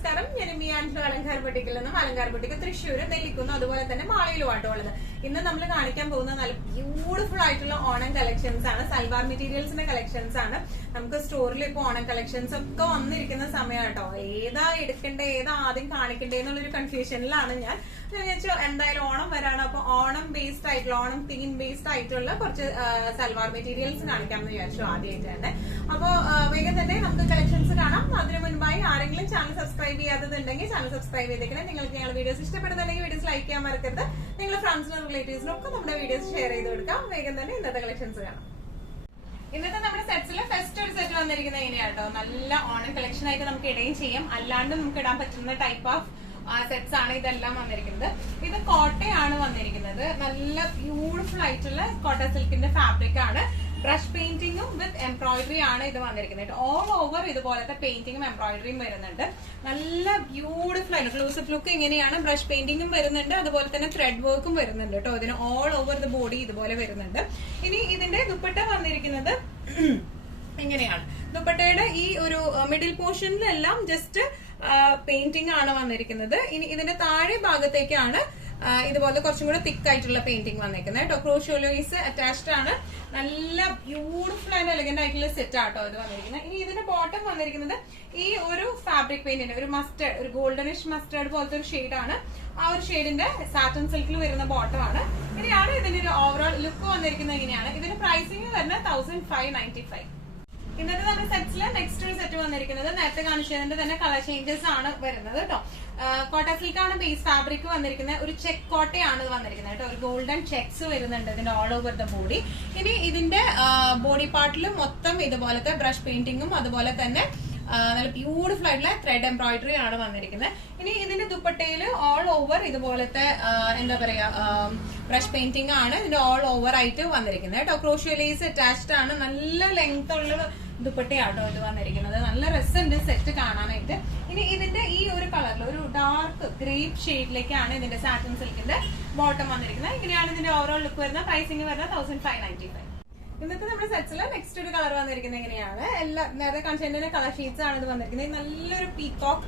നമസ്കാരം. ഞാൻ മിയാൻഷോ അലങ്കാർ ബൊട്ടിക്കിൽ നിന്നും അലങ്കാർ ബൊട്ടിക്ക് തൃശ്ശൂർ നെല്ലിക്കുന്നു അതുപോലെ തന്നെ മാളയിലുമാട്ടോ ഉള്ളത്. ഇന്ന് നമ്മൾ കാണിക്കാൻ പോകുന്ന നല്ല ബ്യൂട്ടിഫുൾ ആയിട്ടുള്ള ഓണം കളക്ഷൻസ് ആണ്. സൽവാർ മെറ്റീരിയൽസിന്റെ കളക്ഷൻസ് ആണ്. നമുക്ക് സ്റ്റോറിൽ ഇപ്പൊ ഓണം കളക്ഷൻസ് ഒക്കെ വന്നിരിക്കുന്ന സമയം കേട്ടോ. ഏതാ എടുക്കണ്ടേ, ഏതാ ആദ്യം കാണിക്കണ്ടേ എന്നുള്ളൊരു കൺഫ്യൂഷനിലാണ് ഞാൻ വിചാരിച്ചു എന്തായാലും ഓണം വരാണ്. അപ്പൊ ഓണം ബേസ്ഡ് ആയിട്ടുള്ള ഓണം തീം ബേസ്ഡ് ആയിട്ടുള്ള കുറച്ച് സൽവാർ മെറ്റീരിയൽസ് കാണിക്കാമെന്ന് വിചാരിച്ചു ആദ്യമായിട്ട് തന്നെ. അപ്പൊ വേഗം തന്നെ നമുക്ക് കളക്ഷൻസ് കാണാം. അതിനു മുൻപായി ആരെങ്കിലും ചാനൽ സബ്സ്ക്രൈബ് ചെയ്യാത്തതുണ്ടെങ്കിൽ ചാനൽ സബ്സ്ക്രൈബ് ചെയ്തേക്കണം. നിങ്ങൾക്ക് ഞങ്ങളുടെ വീഡിയോസ് ഇഷ്ടപ്പെടുന്നുണ്ടെങ്കിൽ വീഡിയോസ് ലൈക്ക് ചെയ്യാൻ മറക്കരുത്. നിങ്ങളുടെ ഫ്രണ്ട്സിനും റിലേറ്റീവ്സിനും ഒക്കെ നമ്മുടെ വീഡിയോസ് ഷെയർ ചെയ്ത് കൊടുക്കാം. വേഗം തന്നെ ഇന്നത്തെ കളക്ഷൻസ് കാണാം. ഇന്നത്തെ നമ്മുടെ സെറ്റ്സിൽ ഫസ്റ്റ് ഒരു സെറ്റ് വന്നിരിക്കുന്നത് എങ്ങനെയാട്ടോ, നല്ല ഓണം കളക്ഷൻ ആയിട്ട് നമുക്ക് ഇടുകയും ചെയ്യാം, അല്ലാണ്ട് നമുക്ക് ഇടാൻ പറ്റുന്ന ടൈപ്പ് ഓഫ് സെറ്റ്സ് ആണ് ഇതെല്ലാം വന്നിരിക്കുന്നത്. ഇത് കോട്ടയാണ് വന്നിരിക്കുന്നത്. നല്ല ബ്യൂട്ടിഫുൾ ആയിട്ടുള്ള കോട്ട സിൽക്കിന്റെ ഫാബ്രിക് ആണ്. ബ്രഷ് പെയിന്റിങ്ങും വിത്ത് എംബ്രോയിഡറി ആണ് ഇത് വന്നിരിക്കുന്നത്. ഓൾ ഓവർ ഇതുപോലത്തെ പെയിന്റിങ്ങും എംബ്രോയിഡറിയും വരുന്നുണ്ട്. നല്ല ബ്യൂട്ടിഫുൾ ആയിട്ട് ക്ലോസപ്പ് ലുക്ക് ഇങ്ങനെയാണ്. ബ്രഷ് പെയിന്റിങ്ങും വരുന്നുണ്ട്, അതുപോലെ തന്നെ ത്രെഡ് വർക്കും വരുന്നുണ്ട് കേട്ടോ. ഇതിന് ഓൾ ഓവർ ദ ബോഡി ഇതുപോലെ വരുന്നുണ്ട്. ഇനി ഇതിന്റെ ദുപ്പട്ട വന്നിരിക്കുന്നത് ഇങ്ങനെയാണ്. ദുപ്പട്ടയുടെ ഈ ഒരു മിഡിൽ പോർഷനിലെല്ലാം ജസ്റ്റ് പെയിന്റിംഗ് ആണ് വന്നിരിക്കുന്നത്. ഇനി ഇതിന്റെ താഴെ ഭാഗത്തേക്കാണ് ഇതുപോലെ കുറച്ചും കൂടെ തിക്ക് ആയിട്ടുള്ള പെയിന്റിംഗ് വന്നിരിക്കുന്നത് കേട്ടോ. ക്രോഷ്യോലോയിസ് അറ്റാച്ച്ഡ് ആണ്. നല്ല ബ്യൂട്ടിഫുൾ ആൻഡ് എലഗന്റ് ആയിട്ടുള്ള സെറ്റ് ആട്ടോ ഇത് വന്നിരിക്കുന്നത്. ഇനി ഇതിന്റെ ബോട്ടം വന്നിരിക്കുന്നത് ഈ ഒരു ഫാബ്രിക് പെയിന്റിന്റെ ഒരു മസ്റ്റേർഡ്, ഒരു ഗോൾഡനിഷ് മസ്റ്റേർഡ് പോലത്തെ ഒരു ഷെയ്ഡാണ്. ആ ഒരു ഷെയ്ഡിന്റെ സാറ്റൻ സിൽക്കിൽ വരുന്ന ബോട്ടം ആണ്. ഇനിയാണ് ഇതിന്റെ ഒരു ഓവറോൾ ലുക്ക് വന്നിരിക്കുന്നത്. ഇങ്ങനെയാണ് ഇതിന്റെ പ്രൈസിംഗ് വരുന്നത് 1595. ഇന്നത്തെ നമ്മുടെ സെറ്റ്സിലെ നെക്സ്റ്റ് ഒരു സെറ്റ് വന്നിരിക്കുന്നത് നേരത്തെ കാണിച്ചതിന്റെ തന്നെ കളർ ചേഞ്ചസ് ആണ് വരുന്നത് കേട്ടോ. കോട്ട സിൽക്കാണ് ബേസ് ഫാബ്രിക് വന്നിരിക്കുന്നത്. ഒരു ചെക്ക് കോട്ടയാണ് വന്നിരിക്കുന്നത് കേട്ടോ. ഒരു ഗോൾഡൻ ചെക്സ് വരുന്നുണ്ട് ഇതിന്റെ ഓൾ ഓവർ ദ ബോഡി. ഇനി ഇതിന്റെ ബോഡി പാർട്ടിൽ മൊത്തം ഇതുപോലത്തെ ബ്രഷ് പെയിന്റിങ്ങും അതുപോലെ തന്നെ നല്ല ബ്യൂട്ടിഫുൾ ആയിട്ടുള്ള ത്രെഡ് എംബ്രോയിഡറി ആണ് വന്നിരിക്കുന്നത്. ഇനി ഇതിന്റെ ദുപ്പട്ടയിൽ ഓൾ ഓവർ ഇതുപോലത്തെ എന്താ പറയാ ബ്രഷ് പെയിന്റിംഗ് ആണ് ഇതിന്റെ ഓൾ ഓവർ ആയിട്ട് വന്നിരിക്കുന്നത് കേട്ടോ. ക്രോഷ്യോലേസ് അറ്റാച്ച്ഡ് ആണ്. നല്ല ലെങ്ത് ഉള്ള ദുപ്പട്ടയാട്ടോ ഇത് വന്നിരിക്കുന്നത്. നല്ല രസമുണ്ട് സെറ്റ് കാണാനായിട്ട്. ഇനി ഇതിന്റെ ഈ ഒരു കളറിൽ ഒരു ഡാർക്ക് ഗ്രേപ്പ് ഷെയ്ഡിലേക്കാണ് ഇതിന്റെ സാറ്റൻ സിൽക്കിന്റെ ബോട്ടം വന്നിരിക്കുന്നത്. ഇങ്ങനെയാണ് ഇതിന്റെ ഓവറോൾ ലുക്ക് വരുന്നത്. പ്രൈസിംഗ് വരുന്നത് 1595. ഇന്നത്തെ നമ്മുടെ സെറ്റ്സിൽ നെക്സ്റ്റ് ഒരു കളർ വന്നിരിക്കുന്നത് എങ്ങനെയാണ്, എല്ലാ നേരത്തെ കാണിച്ചതിന്റെ കളർ ഷീറ്റ്സ് ആണ് ഇത് വന്നിരിക്കുന്നത്. നല്ലൊരു പീകോക്ക്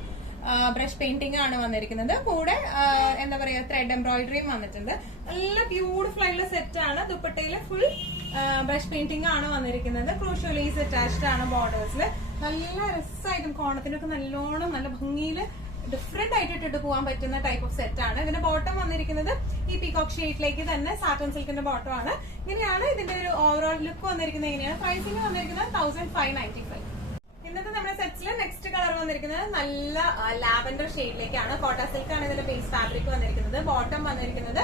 ബ്രഷ് പെയിന്റിംഗ് ആണ് വന്നിരിക്കുന്നത്. കൂടെ എന്താ പറയാ ത്രെഡ് എംബ്രോയിഡറിയും വന്നിട്ടുണ്ട്. നല്ല ബ്യൂട്ടിഫുൾ ആയിട്ടുള്ള സെറ്റ് ആണ്. ദുപ്പട്ടയില് ഫുൾ ബ്രഷ് പെയിന്റിംഗ് ആണ് വന്നിരിക്കുന്നത്. ക്രോഷ്യോലേസ് അറ്റാച്ച്ഡ് ആണ് ബോർഡേഴ്സിൽ. നല്ല രസമായിട്ടും കോണത്തിനൊക്കെ നല്ലോണം നല്ല ഭംഗിയില് ഡിഫറെന്റ് ആയിട്ട് ഇട്ടിട്ട് പോകാൻ പറ്റുന്ന ടൈപ്പ് ഓഫ് സെറ്റ് ആണ്. ഇതിന്റെ ബോട്ടം വന്നിരിക്കുന്നത് ഈ പീകോക്ക് ഷെയ്ഡിലേക്ക് തന്നെ സാറ്റൻ സിൽക്കിന്റെ ബോട്ടം ആണ്. ഇങ്ങനെയാണ് ഇതിന്റെ ഒരു ഓവറോൾ ലുക്ക് വന്നിരിക്കുന്നത്. എങ്ങനെയാണ് പ്രൈസിംഗ് വന്നിരിക്കുന്നത് 1595. ഇന്നത്തെ നമ്മുടെ സെറ്റ്സിൽ നെക്സ്റ്റ് കളർ വന്നിരിക്കുന്നത് നല്ല ലാവൻഡർ ഷെയ്ഡിലേക്കാണ്. കോട്ട സിൽക്കാണ് ഇതിന്റെ ബേസ് ഫാബ്രിക് വന്നിരിക്കുന്നത്. ബോട്ടം വന്നിരിക്കുന്നത്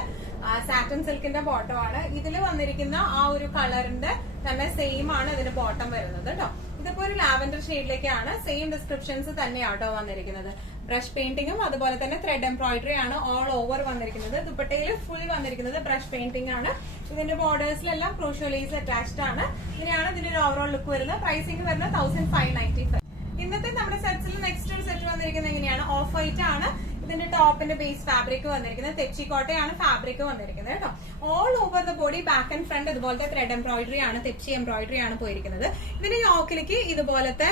സാറ്റൻ സിൽക്കിന്റെ ബോട്ടം ആണ്. ഇതിൽ വന്നിരിക്കുന്ന ആ ഒരു കളറിന്റെ തന്നെ സെയിം ആണ് ഇതിന്റെ ബോട്ടം വരുന്നത് കേട്ടോ. ഇതിപ്പോ ഒരു ലാവൻഡർ ഷെയ്ഡിലേക്കാണ്. സെയിം ഡിസ്ക്രിപ്ഷൻസ് തന്നെയാട്ടോ വന്നിരിക്കുന്നത്. ബ്രഷ് പെയിന്റിങ്ങും അതുപോലെ തന്നെ ത്രെഡ് എംബ്രോയിഡറി ആണ് ഓൾ ഓവർ വന്നിരിക്കുന്നത്. ദുപ്പട്ടയിൽ ഫുൾ വന്നിരിക്കുന്നത് ബ്രഷ് പെയിന്റിംഗ് ആണ്. ഇതിന്റെ ബോർഡേഴ്സിലെല്ലാം ക്രോഷ്യോലേസ് അറ്റാച്ച്ഡ് ആണ്. ഇങ്ങനെയാണ് ഇതിന്റെ ഒരു ഓവറോൾ ലുക്ക് വരുന്നത്. പ്രൈസിംഗ് വരുന്നത് 1595. ഇന്നത്തെ നമ്മുടെ സെറ്റ്സിൽ നെക്സ്റ്റ് ഒരു സെറ്റ് വന്നിരിക്കുന്നത് എങ്ങനെയാണ്, ഓഫ് വൈറ്റ് ആണ് ഇതിന്റെ ടോപ്പിന്റെ ബേസ് ഫാബ്രിക് വന്നിരിക്കുന്നത്. തെച്ചി കോട്ടയാണ് ഫാബ്രിക് വന്നിരിക്കുന്നത് കേട്ടോ. All over the body back and front ഇതുപോലത്തെ ത്രെഡ് എംബ്രോയിഡറി ആണ്, തെച്ചി എംബ്രോയിഡറി ആണ് പോയിരിക്കുന്നത്. ഇതിന്റെ യോക്കിലേക്ക് ഇതുപോലത്തെ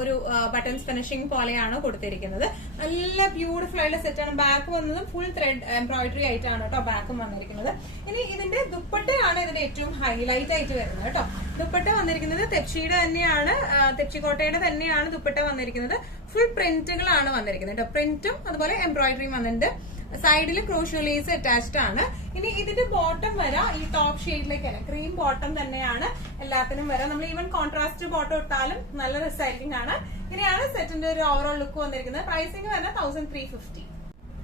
ഒരു ബട്ടൺസ് ഫിനിഷിംഗ് പോലെയാണ് കൊടുത്തിരിക്കുന്നത്. നല്ല ബ്യൂട്ടിഫുൾ ആയിട്ടുള്ള സെറ്റ് ആണ്. ബാക്ക് വന്നത് ഫുൾ ത്രെഡ് എംബ്രോയിഡറി ആയിട്ടാണ് കേട്ടോ ബാക്കും വന്നിരിക്കുന്നത്. ഇനി ഇതിന്റെ ദുപ്പട്ടയാണ് ഇതിന്റെ ഏറ്റവും ഹൈലൈറ്റ് ആയിട്ട് വരുന്നത് കേട്ടോ. ദുപ്പട്ട വന്നിരിക്കുന്നത് തെച്ചിയുടെ തന്നെയാണ്, തെച്ചിക്കോട്ടയുടെ തന്നെയാണ് ദുപ്പട്ട വന്നിരിക്കുന്നത്. ഫുൾ പ്രിന്റുകളാണ് വന്നിരിക്കുന്നത് കേട്ടോ. പ്രിന്റും അതുപോലെ എംബ്രോയിഡറിയും വന്നിട്ടുണ്ട്. സൈഡിൽ ക്രോഷ്യോലേസ് അറ്റാച്ച്ഡ് ആണ്. ഇനി ഇതിന്റെ ബോട്ടം വരാ ഈ ടോപ്പ് ഷെയ്ഡിലേക്കാണ്. ക്രീം ബോട്ടം തന്നെയാണ് എല്ലാത്തിനും വരാം. നമ്മൾ ഈവൻ കോൺട്രാസ്റ്റ് ബോട്ടം ഇട്ടാലും നല്ല റിസൈറ്റിംഗ് ആണ്. ഇങ്ങനെയാണ് സെറ്റിന്റെ ഒരു ഓവറോൾ ലുക്ക് വന്നിരിക്കുന്നത്. പ്രൈസിംഗ് വരുന്നത് 1350.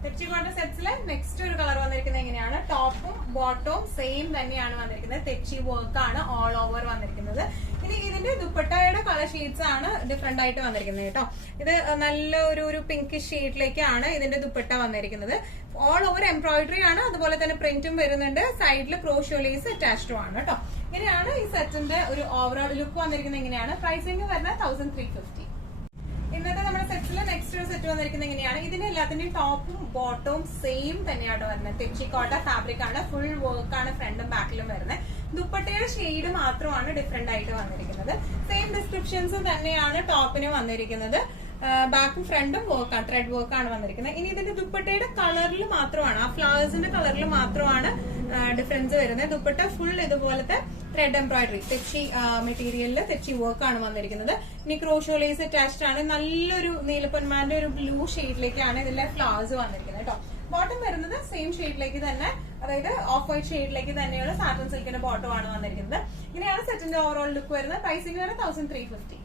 തെച്ചി കോട്ട സെറ്റ്സിലെ നെക്സ്റ്റ് ഒരു കളർ വന്നിരിക്കുന്നത് എങ്ങനെയാണ്, ടോപ്പും ബോട്ടവും സെയിം തന്നെയാണ് വന്നിരിക്കുന്നത്. തെച്ചി വർക്ക് ആണ് ഓൾ ഓവർ വന്നിരിക്കുന്നത്. ഇനി ഇതിന്റെ ദുപ്പട്ടയുടെ കളർ ഷെയ്ഡ്സ് ആണ് ഡിഫറെന്റ് ആയിട്ട് വന്നിരിക്കുന്നത് കേട്ടോ. ഇത് നല്ല ഒരു പിങ്കിഷ് ഷെയ്ഡിലേക്കാണ് ഇതിന്റെ ദുപ്പട്ട വന്നിരിക്കുന്നത്. ഓൾ ഓവർ എംബ്രോയിഡറി ആണ്, അതുപോലെ തന്നെ പ്രിന്റും വരുന്നുണ്ട്. സൈഡിൽ ക്രോഷ്യോലേസ് അറ്റാച്ച്ഡും ആണ് കേട്ടോ. ഇങ്ങനെയാണ് ഈ സെറ്റിന്റെ ഒരു ഓവറോൾ ലുക്ക് വന്നിരിക്കുന്നത്. എങ്ങനെയാണ് പ്രൈസിംഗ് വരുന്നത് 1350. ഇന്നത്തെ നമ്മുടെ സെറ്റ്സിൽ നെക്സ്റ്റ് ഒരു സെറ്റ് വന്നിരിക്കുന്നത് എങ്ങനെയാണ്, ഇതിന്റെ എല്ലാത്തിന്റെയും ടോപ്പും ബോട്ടവും സെയിം തന്നെയാണ് വരുന്നത്. തെച്ചിക്കോട്ട ഫാബ്രിക് ആണ്, ഫുൾ വർക്ക് ആണ് ഫ്രണ്ടും ബാക്കിലും വരുന്നത്. ദുപ്പട്ടയുടെ ഷെയ്ഡ് മാത്രമാണ് ഡിഫറെന്റ് ആയിട്ട് വന്നിരിക്കുന്നത്. സെയിം ഡിസ്ക്രിപ്ഷൻസ് തന്നെയാണ് ടോപ്പിന് വന്നിരിക്കുന്നത്. ബാക്കും ഫ്രണ്ടും വർക്കാണ്, ത്രെഡ് വർക്കാണ് വന്നിരിക്കുന്നത്. ഇനി ഇതിന്റെ ദുപ്പട്ടയുടെ കളറിൽ മാത്രമാണ്, ആ ഫ്ലവേഴ്സിന്റെ കളറിൽ മാത്രമാണ് ഡിഫറൻസ് വരുന്നത്. ദുപ്പട്ട ഫുൾ ഇതുപോലത്തെ ത്രെഡ് എംബ്രോയിഡറി തെച്ചി മെറ്റീരിയലില് തെച്ചി വർക്കാണ് വന്നിരിക്കുന്നത്. ഇനി ക്രോഷോ ലേസ് അറ്റാച്ച്ഡ് ആണ്. നല്ലൊരു നീലപ്പൊന്മാന്റെ ഒരു ബ്ലൂ ഷെയ്ഡിലേക്കാണ് ഇതിലെ ഫ്ലവേഴ്സ് വന്നിരിക്കുന്നത് കേട്ടോ. ബോട്ടം വരുന്നത് സെയിം ഷെയ്ഡിലേക്ക് തന്നെ, അതായത് ഓഫ് വൈറ്റ് ഷെയ്ഡിലേക്ക് തന്നെയുള്ള സാറ്റൻ സിൽക്കിന്റെ ബോട്ടം ആണ് വന്നിരിക്കുന്നത്. ഇങ്ങനെയാണ് സെറ്റിന്റെ ഓവറോൾ ലുക്ക് വരുന്നത്. പ്രൈസിംഗ് വരെ 1350.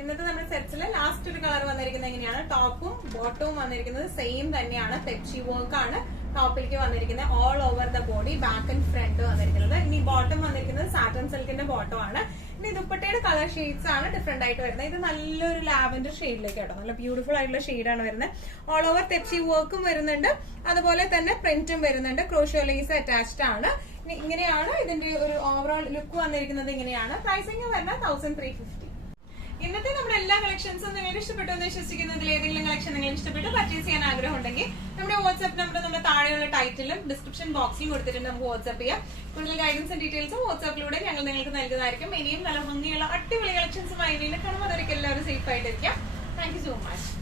ഇന്നത്തെ നമ്മുടെ സെറ്റ്സിൽ ലാസ്റ്റ് ഒരു കളർ വന്നിരിക്കുന്നത് എങ്ങനെയാണ്, ടോപ്പും ബോട്ടവും വന്നിരിക്കുന്നത് സെയിം തന്നെയാണ്, തെച്ചി വർക്ക് ആണ് ടോപ്പിലേക്ക് വന്നിരിക്കുന്നത്. All over the body, back and front വന്നിരിക്കുന്നത്. ഇനി ബോട്ടം വന്നിരിക്കുന്നത് സാറ്റൻ സിൽക്കിന്റെ ബോട്ടം ആണ്. ഇനി ദുപ്പട്ടയുടെ കളർ ഷെയ്ഡ്സ് ആണ് ഡിഫറെന്റ് ആയിട്ട് വരുന്നത്. ഇത് നല്ലൊരു ലാവൻഡർ ഷെയ്ഡിലേക്ക് കേട്ടോ, നല്ല ബ്യൂട്ടിഫുൾ ആയിട്ടുള്ള ഷെയ്ഡാണ് വരുന്നത്. ഓൾ ഓവർ തെച്ചി വർക്കും വരുന്നുണ്ട്, അതുപോലെ തന്നെ പ്രിന്റും വരുന്നുണ്ട്. ക്രോഷോ ലേസ് അറ്റാച്ച്ഡ് ആണ്. ഇങ്ങനെയാണ് ഇതിന്റെ ഒരു ഓവറോൾ ലുക്ക് വന്നിരിക്കുന്നത്. ഇങ്ങനെയാണ് പ്രൈസിംഗ് വരുന്നത് 1350. ഇന്നത്തെ നമ്മുടെ എല്ലാ കളക്ഷൻസും നിങ്ങൾക്ക് ഇഷ്ടപ്പെട്ടു എന്ന് വിശ്വസിക്കുന്നതിൽ ഏതെങ്കിലും കളക്ഷൻ നിങ്ങൾ ഇഷ്ടപ്പെട്ട് പർച്ചേസ് ചെയ്യാൻ ആഗ്രഹം ഉണ്ടെങ്കിൽ നമ്മുടെ വാട്സ്ആപ്പ് നമ്പർ നമ്മുടെ താഴെയുള്ള ടൈറ്റിലും ഡിസ്ക്രിപ്ഷൻ ബോക്സിലും കൊടുത്തിട്ടുണ്ട്, നമുക്ക് വാട്സ്ആപ്പ് ചെയ്യാം. കൂടുതൽ ഗൈഡൻസും ഡീറ്റെയിൽസും വാട്സ്ആപ്പിലൂടെ ഞങ്ങൾ നിങ്ങൾക്ക് നൽകുന്നതായിരിക്കും. ഇനിയും നല്ല ഭംഗിയുള്ള അടിപൊളി കളക്ഷൻസുമായി വീണ്ടും കാണുമ്പോൾ അതൊരിക്കലും എല്ലാവരും സേഫ് ആയിട്ടിരിക്കാം. Thank you so much.